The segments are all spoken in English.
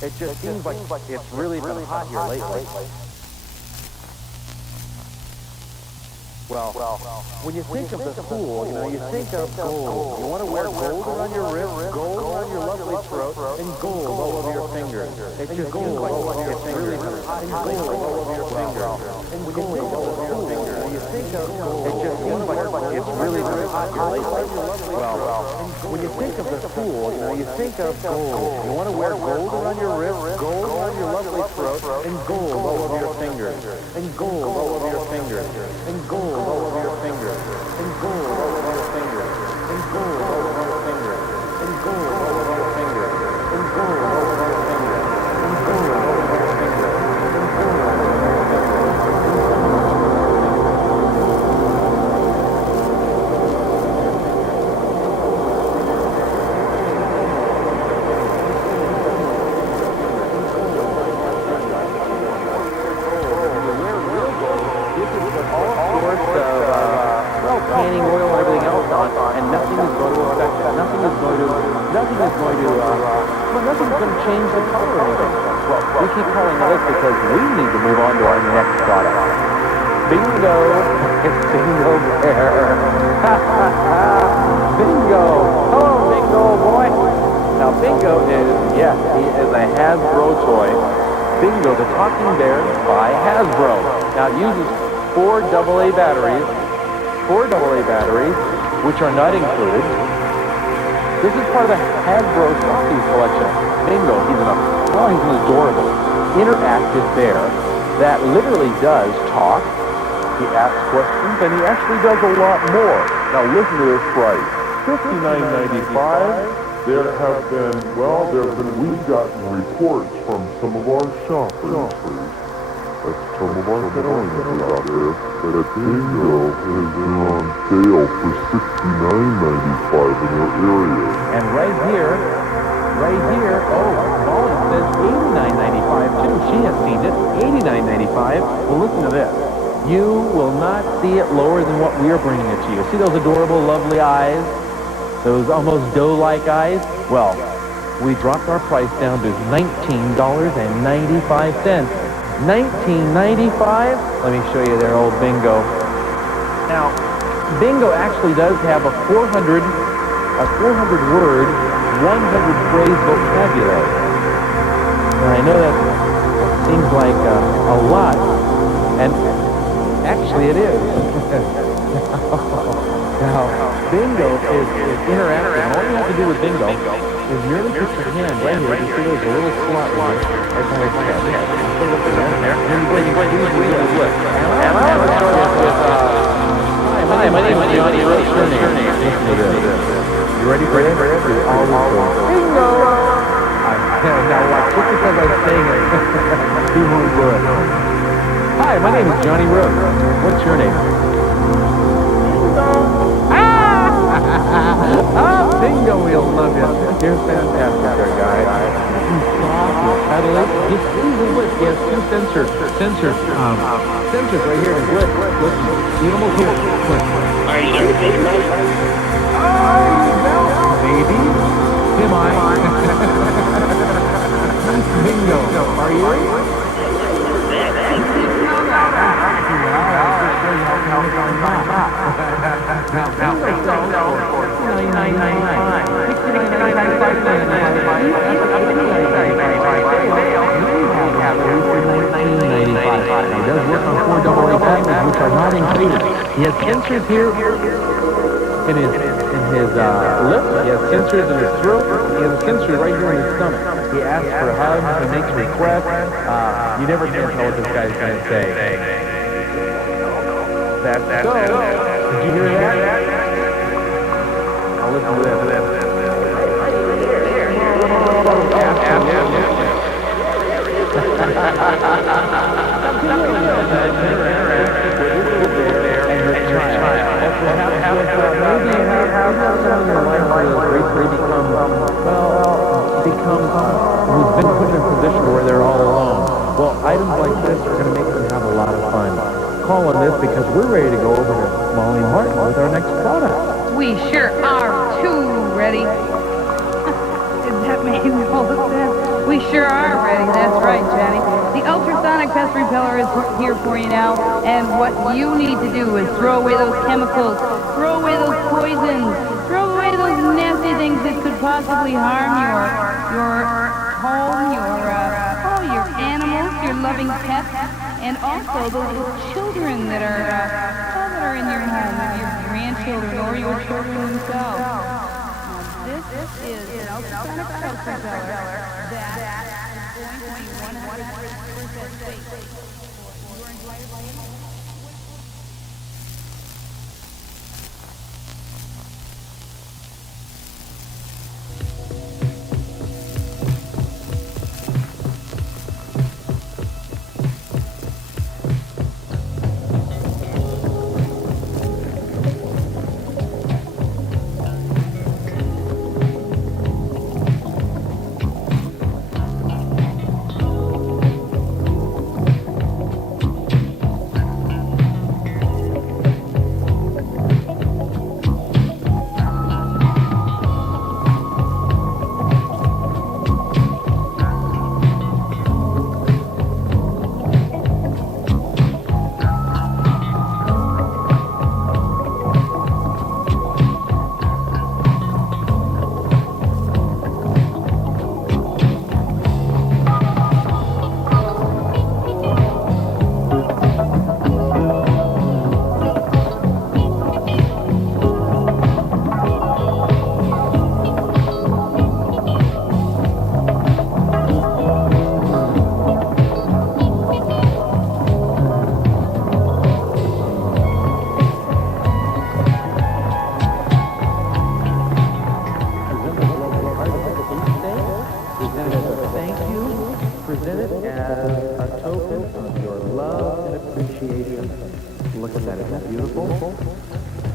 It just seems like it's really been hot here lately. Well, when you think of the pool, you think of gold. You want to wear gold around your wrist, gold around your lovely throat, and gold all over your fingers. It just seems like it's really been hot and gold all over your fingers. And gold all over your fingers. When you think of gold, it just seems like it's really been hot here lately. Well, when you think of the pool, you think of gold. You want to wear gold around your wrist, gold around your lovely throat, and gold all over your fingers. And gold all over your fingers. And gold all over your fingers, and gold all over your fingers, and gold all over your fingers, and gold all over your fingers, and gold all over your fingers, and gold all over your fingers, and gold all over your painting oil and everything else on, and nothing is going to affect it. Nothing is going to change the color or anything. Well, we keep calling it this because we need to move on to our next product. Bingo! It's Bingo Bear. Bingo! Hello, Bingo boy! Now, Bingo is, yes, he is a Hasbro toy. Bingo, the talking bear by Hasbro. Now, it uses 4 AA batteries, which are not included. This is part of the Hasbro Softies collection. Bingo, he's an adorable, interactive bear that literally does talk. He asks questions, and he actually does a lot more. Now listen to this price. $59.95. We've gotten reports from some of our shoppers. That's some of our customers out there that a Bingo has been on sale for $69.95 in their area. And right here, oh, Molly says $89.95 too. She has seen it, $89.95. Well, listen to this. You will not see it lower than what we are bringing it to you. See those adorable, lovely eyes? Those almost doe-like eyes? Well, we dropped our price down to $19.95. $19.95? Let me show you their old Bingo. Now, Bingo actually does have a 400 word, 100 phrase vocabulary. Now, I know that seems like a lot, and actually it is. Now, Bingo is interactive. All you have to do with Bingo is merely put your hand right here. You see there's a little slot right here. Right by his head. Put it there. And you squeeze the flip. And I want to start off with, hi, my name is Johnny. What's your name? Listen to this. You ready for it? You always go, Bingo! Now watch, just because I'm saying it, he won't do it. Hi, my name is Johnny Rose. What's your name? Bingo, we'll love you. You're fantastic, guy. Pedal it. Just squeeze the blitz. He has 2 sensors right here in the blitz. Listen, you almost hear it. Are you sure, baby? Baby? Am I? Bingo. Are you? He does work on 4 AA batteries, which are not included. He has sensors here in his lip. He has sensors in his throat. He has a sensor right here in his stomach. He asks for hugs. He makes requests. You never can tell what this guy's going to say. That's so. Did you hear that? I'll listen to this. Who've been put in a position where they're all alone. Well, items like this are going to make them have a lot of fun. Call on this because we're ready to go over to Molly Martin with our next product. We sure are too ready. Did that make all of that? We sure are ready. That's right, Jenny. The ultrasonic pest repeller is here for you now, and what you need to do is throw away those chemicals, throw away those poisons, throw away those nasty things that could possibly harm your home, your animals, your loving pets, and also those little children that are in your home, your grandchildren or your children themselves. Now, this is an ultrasonic pest repeller that is going to be 100% safe for your entire family.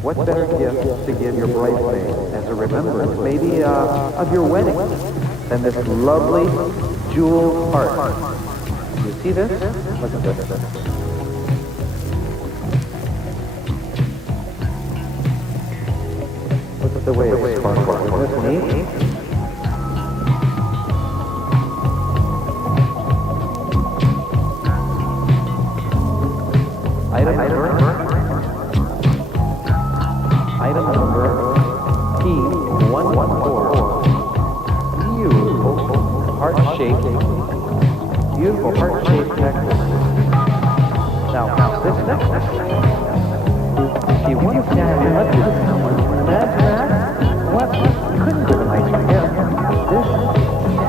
What better gift to give your bridesmaid as a remembrance, maybe of your wedding, than this lovely jeweled heart? You see this? Look at this. Look at the way it's sparkling. Isn't this neat? Item number P114. Beautiful heart-shaped necklace. Now, this necklace, if you want to stand and left it to someone, imagine that. What? You couldn't give a nicer gift. This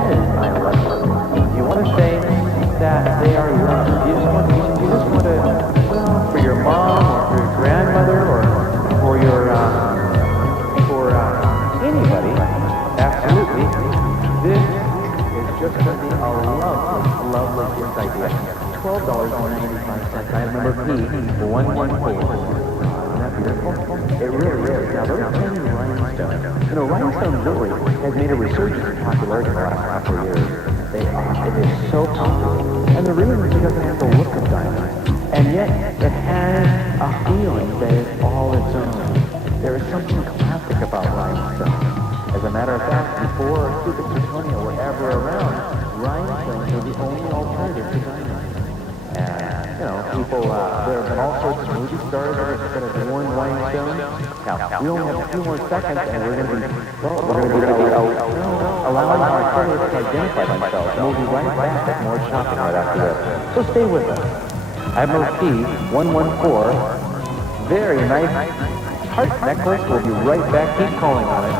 says I love you. You want to say that they are yours. You just want to, for your mom, or for your grandmother, or for your, anybody. Absolutely. This is just going to be a lovely gift idea. $12.95. Item number P114. Isn't that beautiful? It really is. Now, those tiny rhinestones. Rhinestone jewelry has made a resurgence in popularity in the last couple of years. It is so popular. And the reason is because it has the look of diamonds. And yet, it has a feeling that is all its own. There is something classic about rhinestones. As a matter of fact, before cubic zirconia were ever around, rhinestones were the only alternative to diamonds. And, people, there have been all sorts of movie stars that have worn rhinestones. Now, we only have a few more seconds, and we're going to be allowing our players to identify themselves. And we'll be right back with more shopping right after this. So stay with us. Item P114. Very nice heart necklace. We'll be right back. Keep calling on it.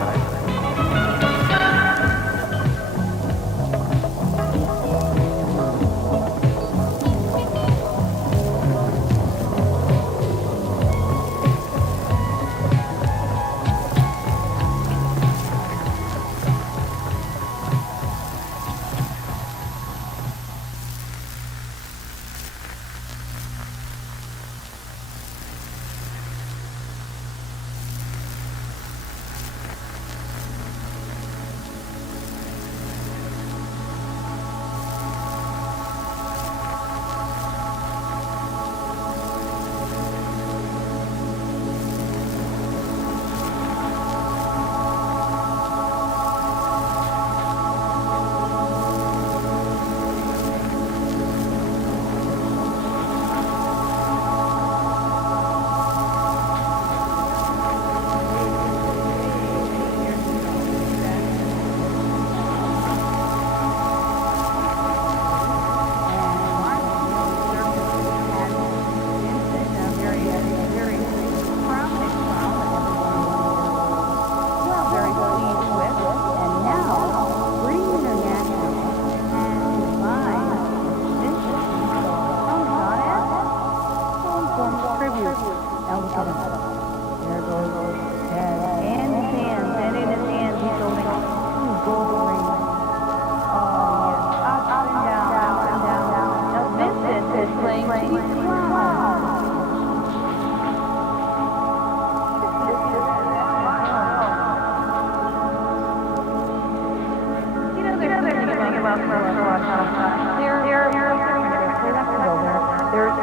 There's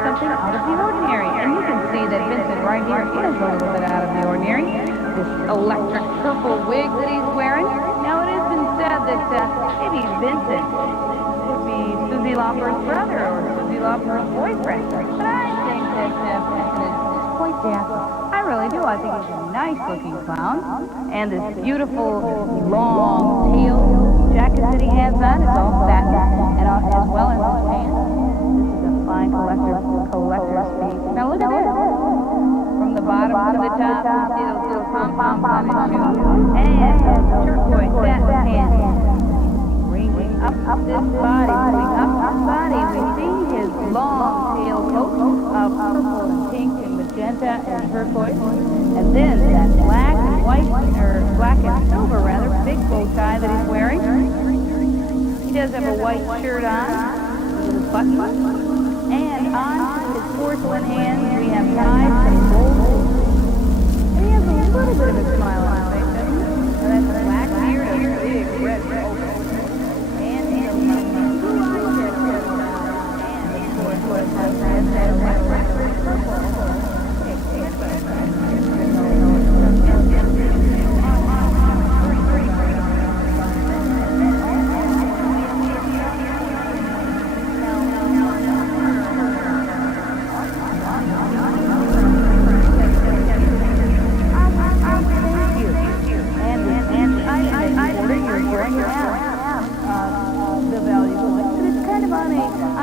something out of the ordinary, and you can see that Vincent right here is a little bit out of the ordinary. This electric purple wig that he's wearing. Now, it has been said that maybe Vincent could be Susie Lauper's brother or Susie Lauper's boyfriend, but I think that Vincent is quite dazzling. I really do. I think he's a nice-looking clown, and this beautiful long tail jacket that he has on is all satin, and as well as his pants. This is a fine collector's piece. Now look at this. From the bottom to the top, you see those little pom-poms on his shoes, and those turquoise satin pants. Bringing up this body, we see his long tail coat of purple and pink and magenta and turquoise, and then that black and white, or black and silver rather, big bow tie that he's wearing. He does have a white shirt on with his buttons, and on his porcelain hands we have tied some gold. And he has a little bit of a smile on his face, doesn't he? And that's a black beard and a big red coat. And blue eyes that just and of course what has that purple. On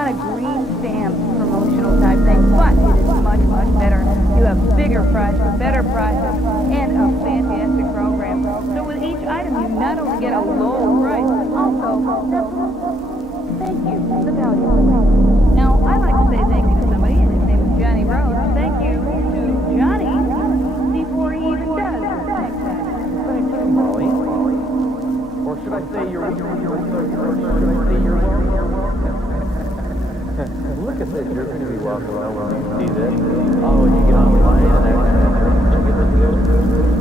a green stamp promotional type thing, but it is much, much better. You have bigger prices, better prices, and a fantastic program. So with each item, you not only get a low price, but also thank you, the value. Now, I like to say thank you to somebody, and his name is Johnny Rose. Thank you to Johnny before he even does. Thank you, Molly. Or should I say you're Look at this, you're going to be welcome. I want to see this. Oh, and you get online and that get this good.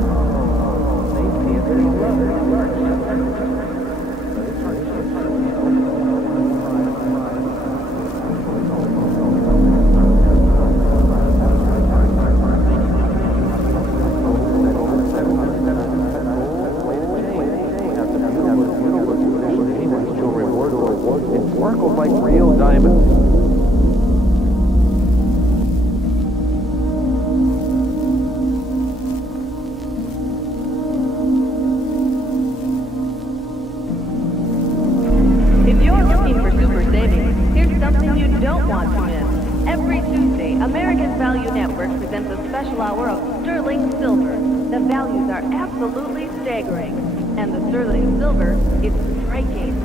Oh, they see it, they love it. It sparkles like real diamonds. If you're looking for super savings, here's something you don't want to miss. Every Tuesday, American Value Network presents a special hour of sterling silver. The values are absolutely staggering, and the sterling silver is striking,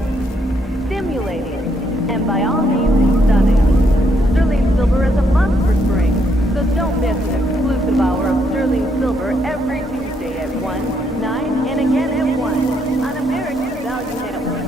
stimulating, and by all means, stunning. Sterling silver is a must for spring, so don't miss an exclusive hour of sterling silver every Tuesday at 1, 9, and again at 1 on American Value Network.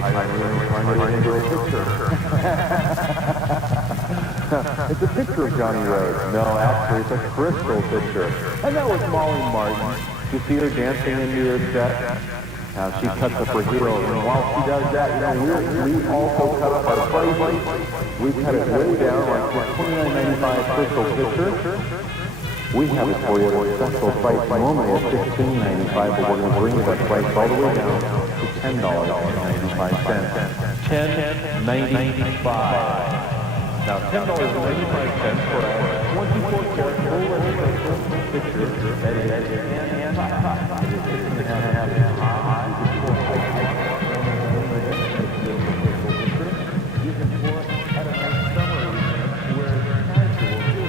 finally reincarnated into a picture. It's a picture of Johnny Rose. No, actually, it's a crystal picture. And that was Molly Martin. You see her dancing into your set? She cuts up her heels, and while she does that, we also cut up our prices. We cut it way down, like this $29.95 crystal picture. We have it for you at a special price, normally at $15.95, but we're going to bring that price all the way down to $10.95. $10.95. Now, $10.95 for a 24-karat full registration picture that is you can pour it at a nice summer event where it's casual too.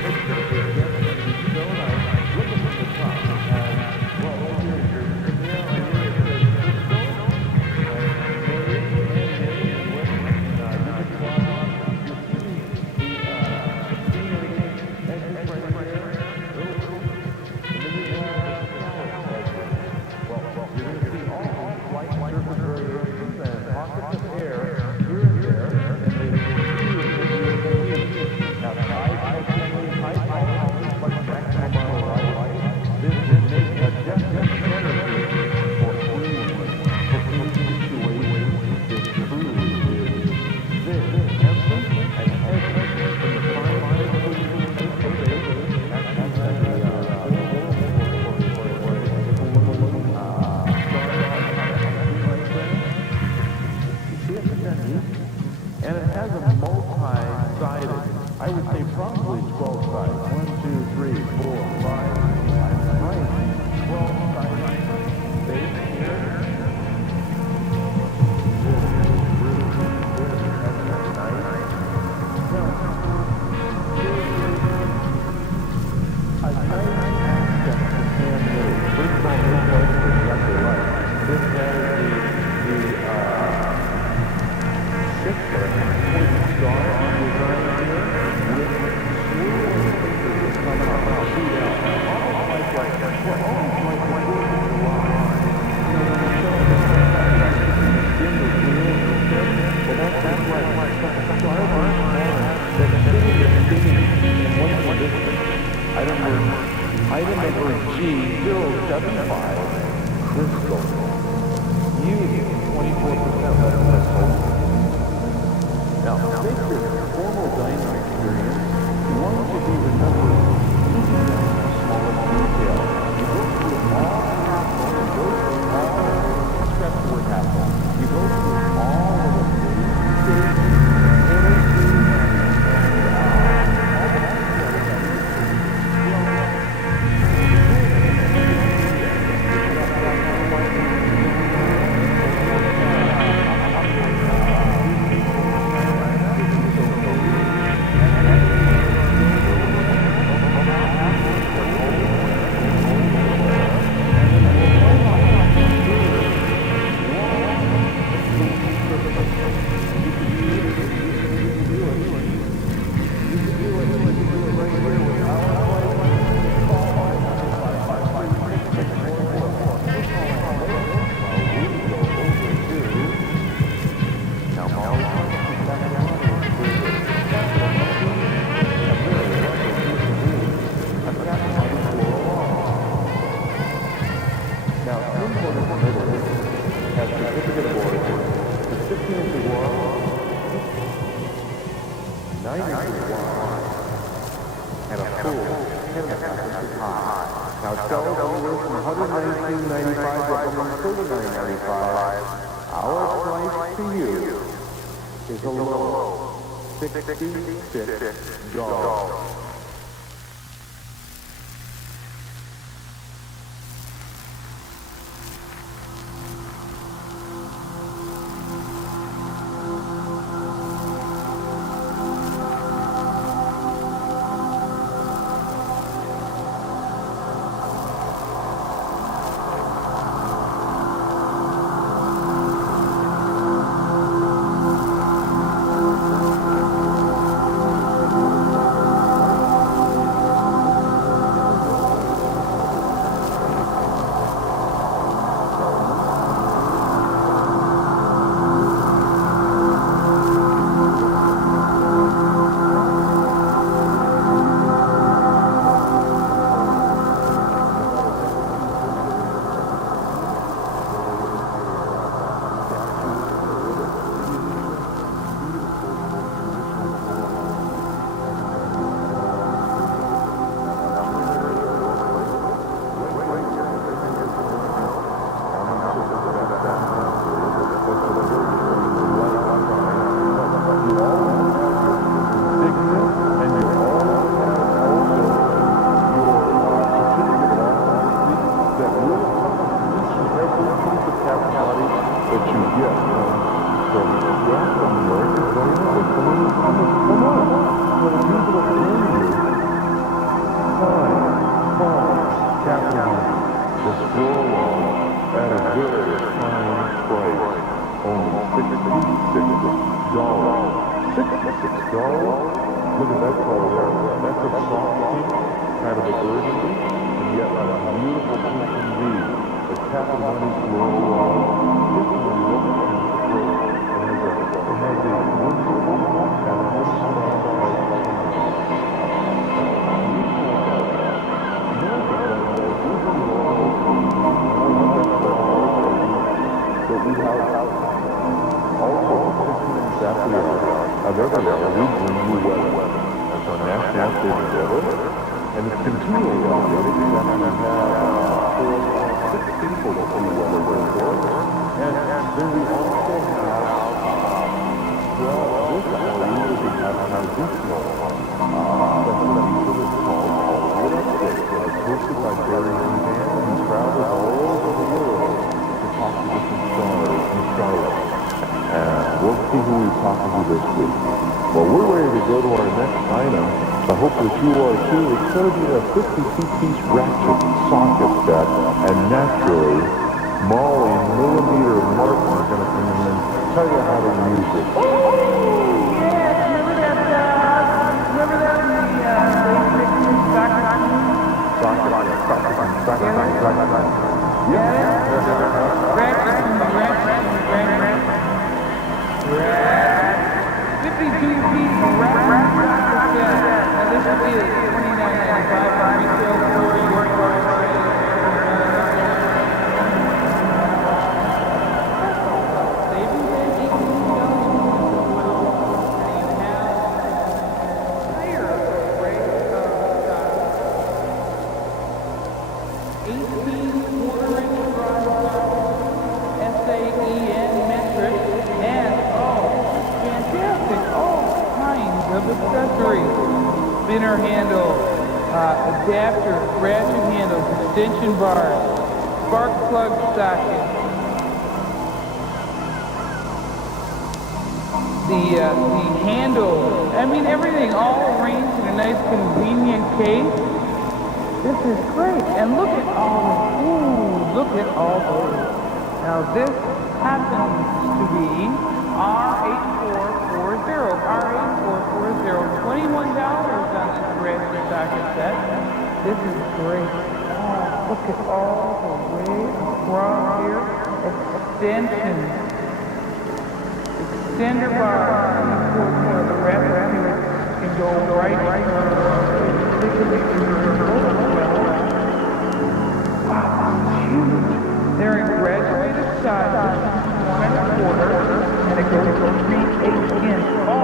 This picture is just going to be so nice. Look at the top. Well, here it says and it has a multi-sided, I would say probably 12 sides. 1, 2, 3, 4, 5, right, 12 sided base here. A nice aspect of handmade. First of all, this is exactly right. This has the shifter with star design here with swirling fingers that come out and shoot out. Almost like the Fourth of July. You know, when they show the fingers doing it, well, that's right. Star design that's sitting in one position. Item number 𝐺075 crystal. Using 24% lead crystal. Now, take your formal dining experience, one to be remembered, even down to the smallest detail. You go through all hassle, you go through all stressful hassle, you go through all of the safety, energy, Now, sell anywhere from $119.95 to $139.95. Our price to you is a low $66. that you get from Jackson American Value Network. Come on. What a beautiful thing. Fine, capital money. Just roll along at a very fine price. Only $66. $66? Look at that color. That's a soft pink, kind of a burgundy, and yet a beautiful pink indeed. The capital money roll along. This one is open to the throat. It has a whimsical and exactly of every hour we bring you weather. That's our national station weather, and it's continually updated. We have 4 or 6 people that do weather report, and then we also have, well, this hour we usually have an additional special feature that's called 𝐲𝐲ht. It's hosted by Barry Van, who travels all over the world to talk to different stars in Charlotte. And we'll see who we're talking to this week. Well, we're ready to go to our next item. I hope that you are too. It's going to be a 52-piece ratchet socket set, and naturally, Molly and Millimeter Martin are going to come in and tell you how to use it. Oh, yeah, remember that Yeah. 52-piece ratchet set. Now this is $29.95 retail for your price. Accessories, spinner handle, adapter, ratchet handles, extension bars, spark plug socket. The handle, I mean everything all arranged in a nice convenient case. This is great, and look at all those. Now this happens to be R8440, $21 on this ratchet socket set. This is great. Oh, look at all the way across here. Extensions. Extender bar. The ratchet can go right. Wow, that's huge. They're in graduated sizes, 1¼ and it goes to 3/8 inch. Oh,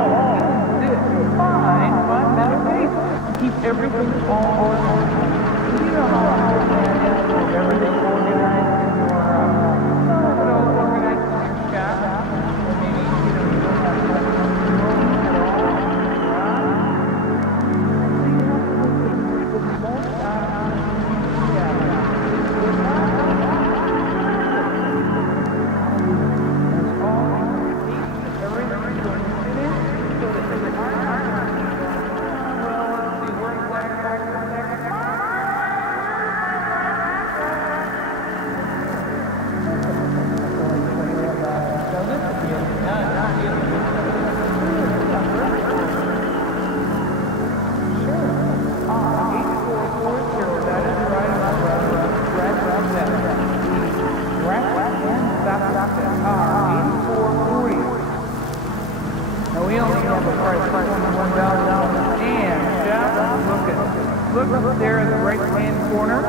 this fine metal case. Keep everything all organized. You know how important that is. Everything organized in your, organized in your shop. Or maybe, you don't have much room at all. So you have to look at the most Look up there in the right-hand corner,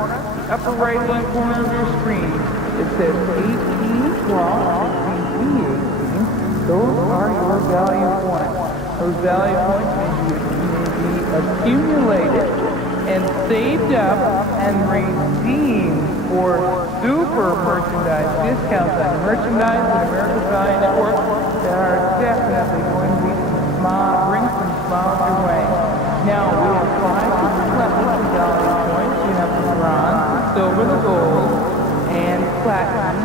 upper right-hand corner of your screen. It says 18, 12, 18, 18. Those are your value points. Those value points may be accumulated and saved up and redeemed for super merchandise discounts on merchandise at American Value Network that are definitely going to be bring some smiles your way. Now, we have 5 different levels of value points. You have the bronze, silver, the gold, and platinum.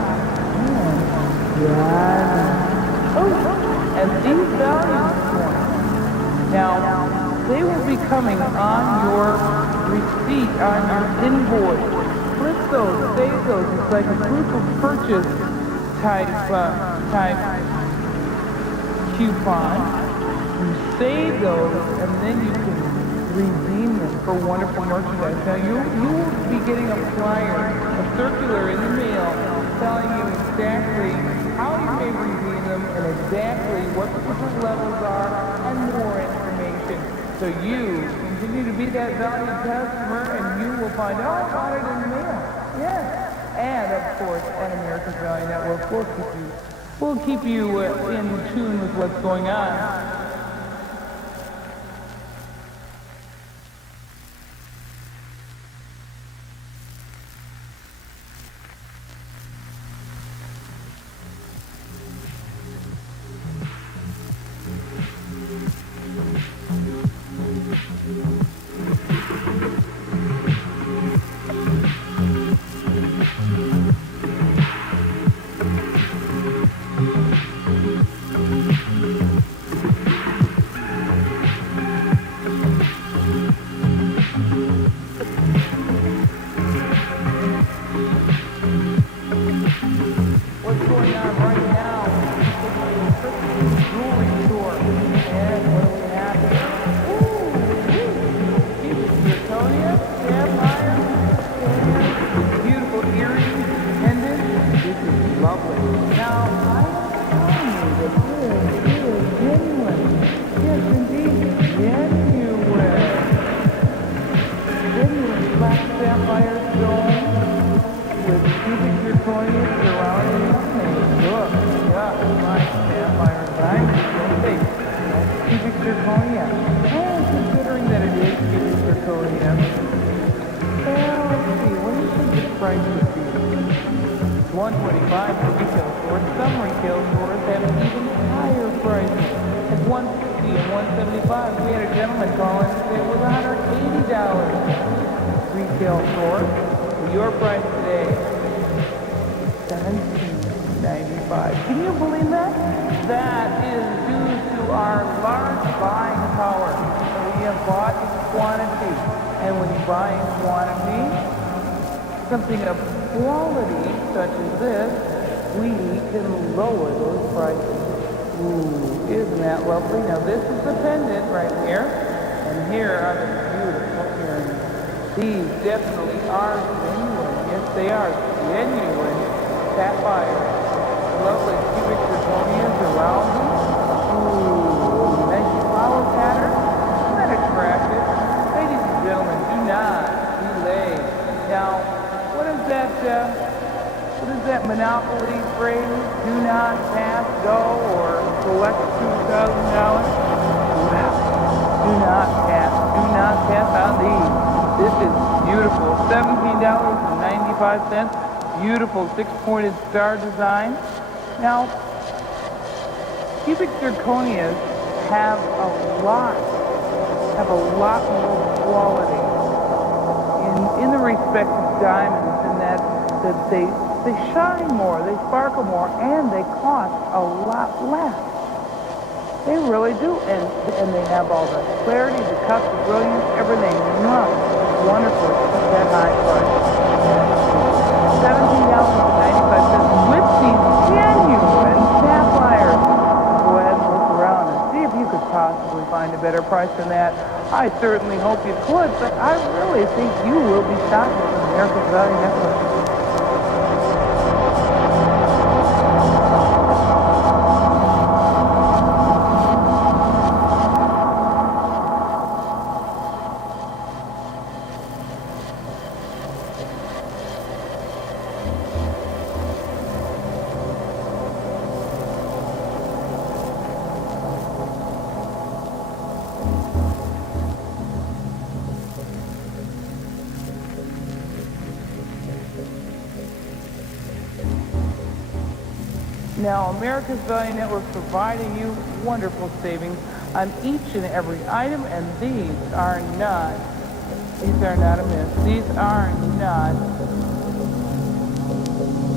Yeah. Oh, and these value points. Now, they will be coming on your receipt, on your invoice. Flip those, save those. It's like a proof of purchase type coupon. You save those, and then you can redeem them for wonderful merchandise. Now, you will be getting a flyer, a circular in the mail, telling you exactly how you may redeem them and exactly what the different levels are and more information. So you continue to be that valued customer, and you will find out about it in the mail. Yes. And, of course, at America's Value Network, we'll keep you in tune with what's going on. Something of quality such as this, we can lower those prices. Ooh, isn't that lovely? Now this is the pendant right here, and here are the beautiful earrings. These definitely are genuine. Yes, they are genuine sapphire. Lovely cubic zirconias around them. Ooh, nice flower pattern. Isn't that attractive? Ladies and gentlemen, do not delay. Now, what is that monopoly phrase? Do not pass go or collect $2,000? Well, do not pass on these. This is beautiful. $17.95. Beautiful six-pointed star design. Now, cubic zirconias have a lot more quality in the respect of diamonds, in that they shine more, they sparkle more, and they cost a lot less. They really do, and they have all the clarity, the cut, the brilliance, everything. Wonderful at that high price. $17.95 with these genuine sapphires. Go ahead and look around and see if you could possibly find a better price than that. I certainly hope you could, but I really think you will be shocked at the America's Value Network. Now, America's Value Network providing you wonderful savings on each and every item, and these are not a miss. These are not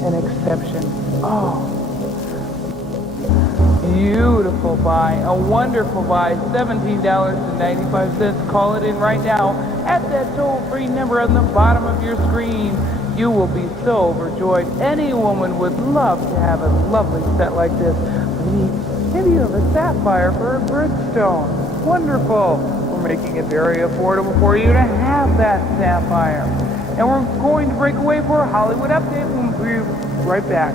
an exception. Oh, beautiful buy, a wonderful buy, $17.95. Call it in right now at that toll-free number on the bottom of your screen. You will be so overjoyed. Any woman would love to have a lovely set like this. Maybe you have a sapphire for a birthstone. Wonderful. We're making it very affordable for you to have that sapphire. And we're going to break away for a Hollywood update. We'll be right back.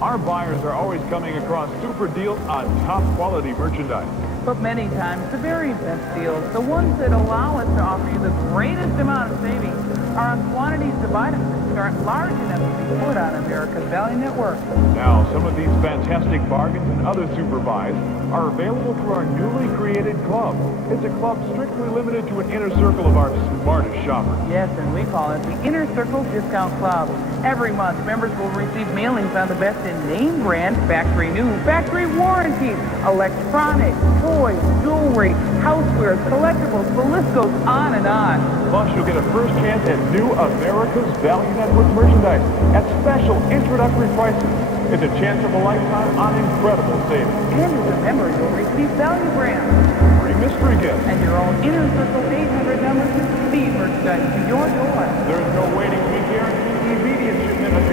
Our buyers are always coming across super deals on top quality merchandise. But many times, the very best deals, the ones that allow us to offer you the greatest amount of savings, are on quantities of items that aren't large enough to be put on America's Value Network. Now, some of these fantastic bargains and other super buys are available through our newly created club. It's a club strictly limited to an inner circle of our smartest shoppers. Yes, and we call it the Inner Circle Discount Club. Every month, members will receive mailings on the best in name brand, factory new, factory warranties, electronics, toys, jewelry, housewares, collectibles, the list goes on and on. Plus, you'll get a first chance at new America's Value Network merchandise at special introductory prices. It's a chance of a lifetime on incredible savings. And as a member, you'll receive value brands, Free mystery gifts. and your own Inner Circle 800 number to speed merchandise to your door. There's no waiting. We guarantee immediate shipment of